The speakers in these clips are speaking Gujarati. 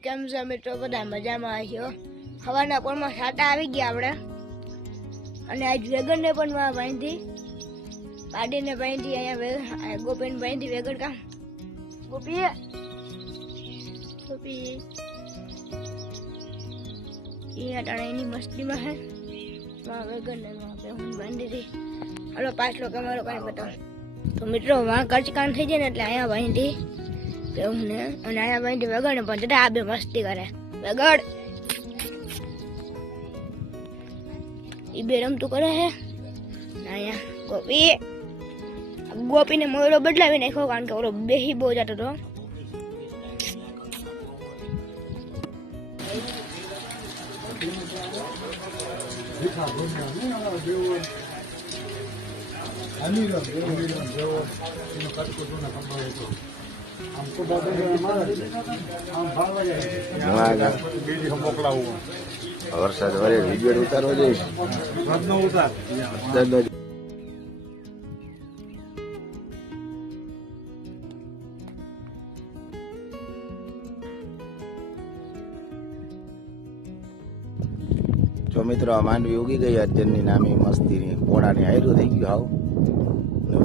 કેમ છો મિત્રો? બધા મજામાં હશો? હવાના પોરમાં સાટા આવી ગયા આપણે, અને આજ વેગણને પણ બાંધી, પાડીને બાંધી, અહીંયા ગોપીને બાંધી વેગણ કામ. ગોપી અહીંયા એની મસ્તીમાં હે વેગણને હું બાંધી હતી. હલો પાછલો કેમેરો કઈ બતાવો તો મિત્રો, વાં કચકાન થઈ જાય ને એટલે અહીંયા બાંધી ને, અને અહીંયા બાંધી વેગણ પણ જતા આ બે મસ્તી કરે. વેગડ ઈ બે રમતું કરે છે. અહીંયા ગોપીને મોયરો બદલાવી નાખ્યો, કારણ કે ઓલો બેહી બહુ જતો હતો. વરસાદ વરે વિડીયો ઉતારવો જોઈએ. જો મિત્રો, આ માંડવી ઉગી ગઈ અર્જનની નામી મસ્તીની પોળાની હાયરું થઈ ગયું. હાવ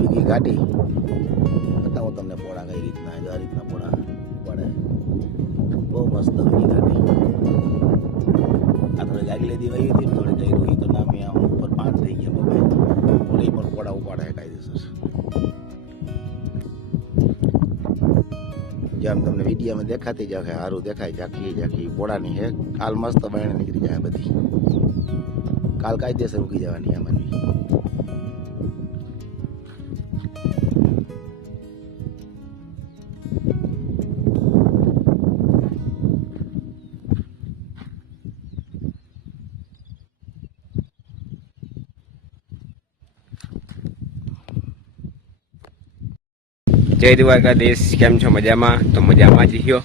ઉગી કાઢી બતાવું તમને પોળા કઈ રીતના, આ રીતના પોળા પડે. બહુ મસ્ત ઉગી કાઢી. આ થોડી આગલી દી વહી હતી, થોડી થઈ રોઈ તો નામી આમ ઉપર પાન થઈ ગયા. બબે ઓલી પણ પોળા ઉપાડે કાયદેસર. જેમ તમને વિડીયોમાં દેખાતી જાય સારું દેખાય. ઝાંખી પોળાની હે. કાલ મસ્ત બહેણે નીકળી જાય બધી. કાલ કાયદેસર ઉગી જવાની આ માંડવી. જય દ્વારકાધીશ, કેમ છો? મજામાં? તો મજામાં જ રહ્યો.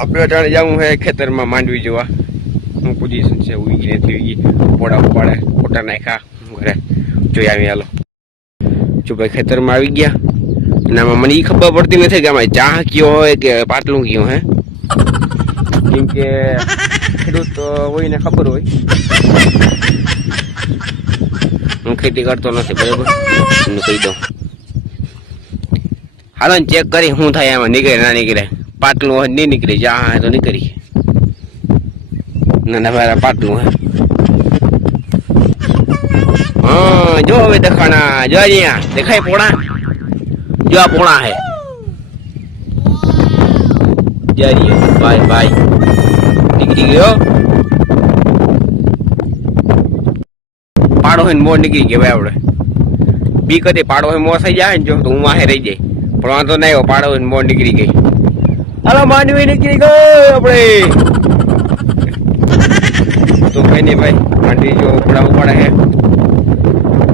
આપણે અટાણે જવું છે ખેતરમાં માંડવી જોવા. શું પોઝિશન છે, ઉગી નથી ઉગી, પોડા ઉપાડે, ફોટા નાખ્યા ઘરે જોઈ આવી. હાલો જો ભાઈ, ખેતરમાં આવી ગયા. અને આમાં મને એ ખબર પડતી નથી કે આમાં ચા કયો હોય કે પાટલું કયું હે. કેમ કે ખેડૂત હોય ને ખબર હોય. હું ખેતી કરતો નથી, બરાબર, હું કહી દઉં. હાલો ચેક કરી શું થાય એમાં, નીકળે ના નીકળે. પાટલું હોય નહીં નીકળે, જ્યાં તો નીકળી. ના ના મારા પાટલું હે. હા જો હવે દેખાણા, જો અહીંયા દેખાય પોણા. જો આ પોણા હે. ભાઈ ભાઈ નીકળી ગયો. પાડો હોય ને મોર નીકળી ગયો ભાઈ. આપડે બી કદી પાડો હોય મોર થઈ જાય ને, જો તો હું વાહે રહી જાય. પણ વાંધો નહીં આવ્યો, પાડો હોય મોર નીકળી ગઈ. હાલો માંડવી નીકળી ગઈ આપડે. તો કઈ નહીં ભાઈ, માંડવી જો પડા પડે છે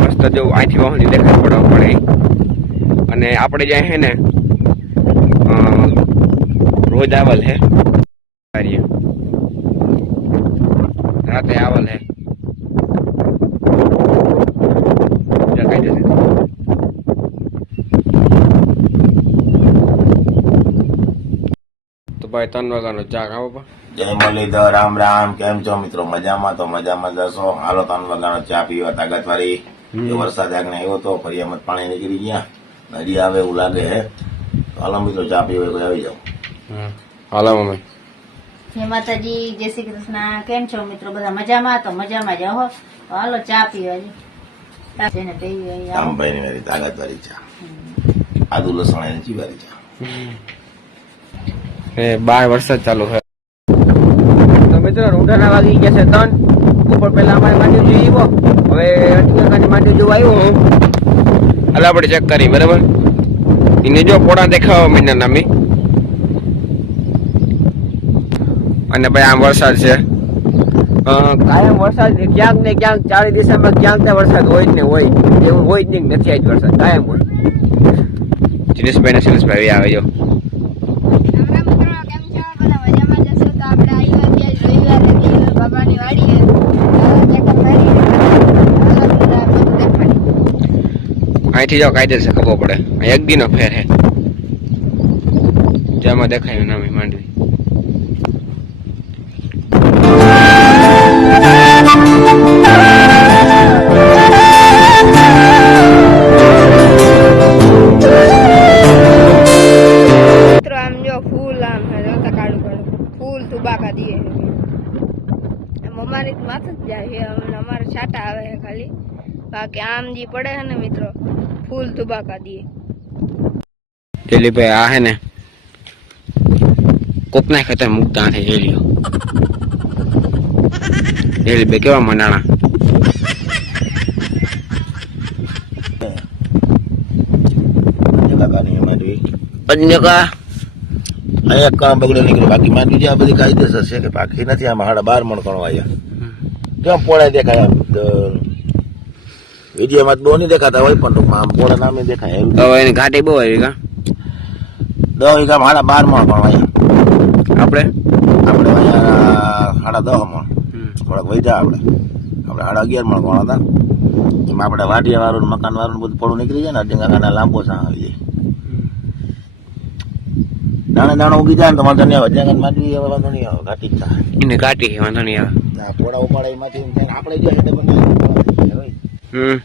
મસ્ત. જો અહીંથી વાહની દેખાય પડા પડે. અને આપણે જાય છે ને રોજ આવલ હે, રાતે આવલ હે. કઈ જશે તો ભાઈ 3 વાગ્યાનો ચા ખાવો. જય મુરલીધર, રામ રામ. કેમ છો મિત્રો? મજામાં? તો મજામાં જશો. હાલો 3 વાગ્યાનો ચા પીવા તાકાત વાળી. વરસાદ આગને આવ્યો તો ફરિયામાં પાણી નીકળી ગયા. નદી આવે એવું લાગે હે. તો હાલો મિત્રો, ચા પીવા કોઈ આવી જાવ. હાલો મમ્મી. જય માતાજી, જય શ્રી કૃષ્ણ. કેમ છો મિત્રો? બધા મજામાં? તો મજામાં જાઓ. તો હાલો ચા પીવા. રામભાઈ ની મારી તાકાત વાળી ચા, આદુ લસણ એની ચીવારી ચા. બાર વરસાદ ચાલુ છે. તો મિત્રો, રૂંઢાના વાગી ગયા છે 3. ઉપર પેલા અમારે માંડવી જોઈ આવ્યો. હવે અટકાની માંડવી જોવા આવ્યો હું. હાલ આપણે ચેક કરી, બરાબર. એને જો પોડા દેખાવા મહિના નામી. અને ભાઈ આમ વરસાદ છે. કાયમ વરસાદ ક્યાંક ને ક્યાંક, 4 દિશામાં ક્યાંક ત્યાં વરસાદ હોય જ ને હોય. એવું હોય જ નહીં, નથી આજ વરસાદ કાયમ હોય. જીનેશભાઈ ને સુરેશભાઈ આવે જો. અહીંથી જાઓ કાયદેસર ખબર પડે. એક દી નો ફેર હે, જેમાં દેખાય નામી માંડવી. મિત્રો આમ જો ફૂલ આમ જોતા કાળું કાળું ફૂલ તુબાકા દીએ આમ અમારી માથે જ જાય છે અમારે છાટા આવે છે ખાલી બાકી આમ જે પડે છે ને મિત્રો ફૂલ તુબાકા દીએ દિલીપભાઈ આ હે ને કોકના ખેતર મુકતા નથી હેલ્યો દિલીપભાઈ કેવા મંડાણા જલાકાની માંડવી અન્ય કા અહીંયા કામ બગડે નીકળ્યું બાકી માંડવી જે આ બધી કાયદેસર છે કે બાકી નથી આમાં 12.5 મણ કણો આવ્યા કેમ પોળા દેખાય વિડીયોમાં બહુ નહીં દેખાતા હોય પણ ટૂંકમાં આમ પોળા નામે દેખાય એમ હવે એની ઘાટી બહુ આવી કા 10 વીઘામાં 12.5 મણ પણ આવ્યા આપણે આપણે અહીંયા 10.5 મણ થોડાક વધ્યા આપણે 11.5 મણ કોણ હતા એમાં આપણે વાડિયા વાળું મકાન વાળું બધું પડું નીકળી જાય ને ડીંગા કાંડા લાંબો સાં આવી જાય દાણે દાણો ઉગી જાય ને તો વાંધો નહીં આવે જ્યાં માંડવી હવે વાંધો નહીં આવે ઘાટી જ થાય એને ઘાટી વાંધો નહીં આવે ના પોળા ઉપાડે એમાંથી આપણે જો હેડે બનાવી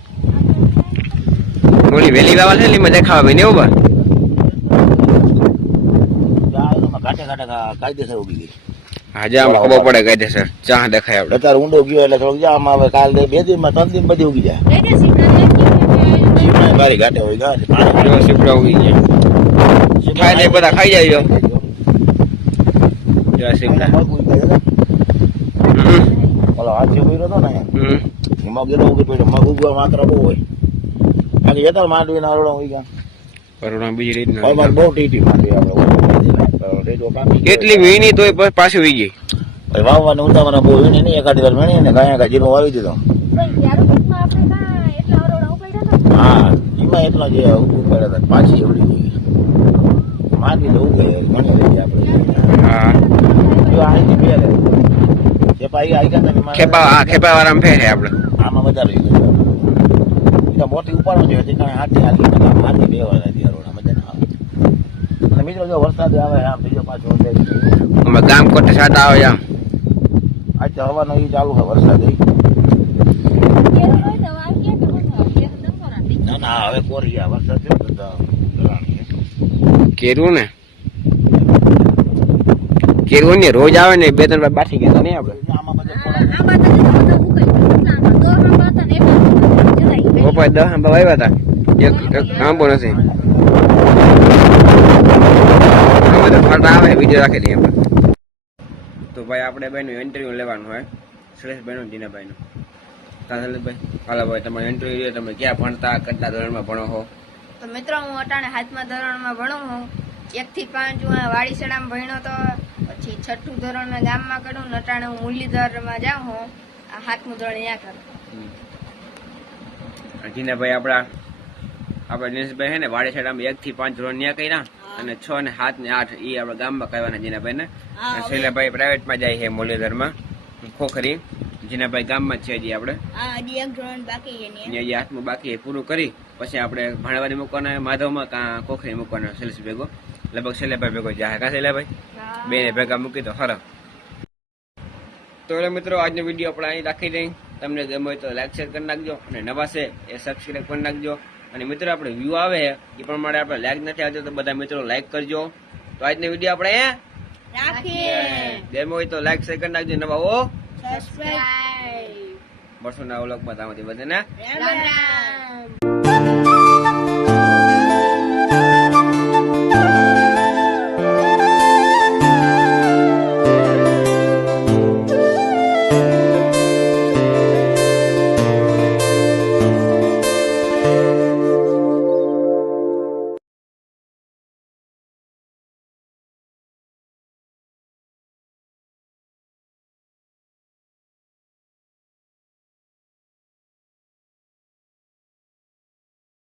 ઓલી વેલી વાવા છે એમાં દેખાવા ભાઈ ને એવું ઘાટે ઘાટે કાયદેસર ઉગી ગઈ આજે આમાં ખબર પડે કાયદેસર ચા દેખાય આપણે અત્યારે ઊંડો ગયો એટલે થોડુંક જામ આવે કાલ 2 દિનમાં 3 દિન બધી ઉગી જાય મારી ઘાટે હોય જો સીપડા ઉગી ગયા ખાય ને બધા ખાઈ જાય જો સીપડા ઓલો હાથ જે ઉગી હતો ને એમાં ગેલો ઉગી પડ્યો મગ ઉગવા માત્ર બહુ હોય બાકી જતા માંડવી ના રોડો ઉગી ગયા કરોડા બીજી રીતના અમારે બહુ ટીટી માંડવી આપણે કેટલી વીણી તોય પાછી ઉગી ગઈ વાવવાને ઉતાવળા બહુ વીણી નહીં એકાદી વાર વીણી ને ગાયા જીરું વાવી દીધો હા એમાં એટલા જે ઉગવું પડે હતા પાછી એવડી ગઈ માંડવી તો ઉગે ઘણી લઈ જાય આપણે હા જો અહીંથી બે લે ખેપા આવી ગયા તમે ખેપા વાળા ફેરે આપણે આમાં વધારે એટલે મોટી ઉપાડો જોઈએ તે કારણે હાથી હાથી બેવા રોડા મજા ના આવે અને મિત્રો જો વરસાદ આવે આમ બીજો પાછો અમે ગામ કોટે સાટા આવે આમ આજ તો હવાનો એ ચાલુ છે વરસાદ ના ના હવે કોરિયા વરસાદ છે કેરું ને કેરું ને રોજ આવે ને 2-3 વાર બાઠી ગયા નહીં આપણે આમાં બધા પપ્પા 10 આંબા વાવ્યા હતા એક આંબો નથી ફાટા આવે બીજો રાખી દઈએ આપણે તો ભાઈ આપણે ભાઈનું ઇન્ટરવ્યુ લેવાનું હોય સુરેશભાઈનું જીનાભાઈનું કાંસલભાઈ હાલો ભાઈ તમારે ઇન્ટરવ્યુ લે તમે ક્યાં ભણતા કેટલા ધોરણમાં ભણો છો તો મિત્રો હું અટાણે 7મા ધોરણમાં ભણું હું 1 થી 5 હું વાડીસડામાં ભણ્યો તો પછી 6ઠું ધોરણ ગામમાં કરું ને અટાણે હું મુરલીધરમાં જાઉં હું 7મું ધોરણ અહીંયા કરું જીનાભાઈ આપણે દિનેશભાઈ છે ને વાડીસડામાં 1 થી 5 ધોરણ ન્યા કર્યા અને 6 ને 7 ને 8 એ આપણા ગામમાં કહેવાના જીનાભાઈ ને શૈલાભાઈ પ્રાઇવેટમાં જાય છે મુરલીધરમાં ખોખરી જીનાભાઈ ગામમાં જ છે હજી આપણે હજી 1 ધોરણ બાકી છે ને હજી 8મું બાકી પૂરું કરી પછી આપણે ભાણવાની મૂકવાના માધવમાં કાં કોખરી મૂકવાના સેલ્સ ભેગો લગભગ શૈલાભાઈ ભેગો જાય કાં શૈલાભાઈ બેને ભેગા મૂકી દો ખરો તો એટલે મિત્રો આજનો વિડીયો આપણે અહીં રાખી દઈએ તમને ગમે હોય તો લાઈક શેર કરી નાખજો અને નવા છે એ સબસ્ક્રાઈબ કરી નાખજો અને મિત્રો આપણે વ્યૂ આવે છે એ પ્રમાણે આપણે લાઈક નથી આવતો તો બધા મિત્રો લાઈક કરજો તો આજનો વિડીયો આપણે રાખીએ ગમે હોય તો લાઈક શેર કરી નાખજો નવા ઓ સબસ્ક્રાઇબ બસોના વ્લોગમાં તમારી બધાને રામ રામ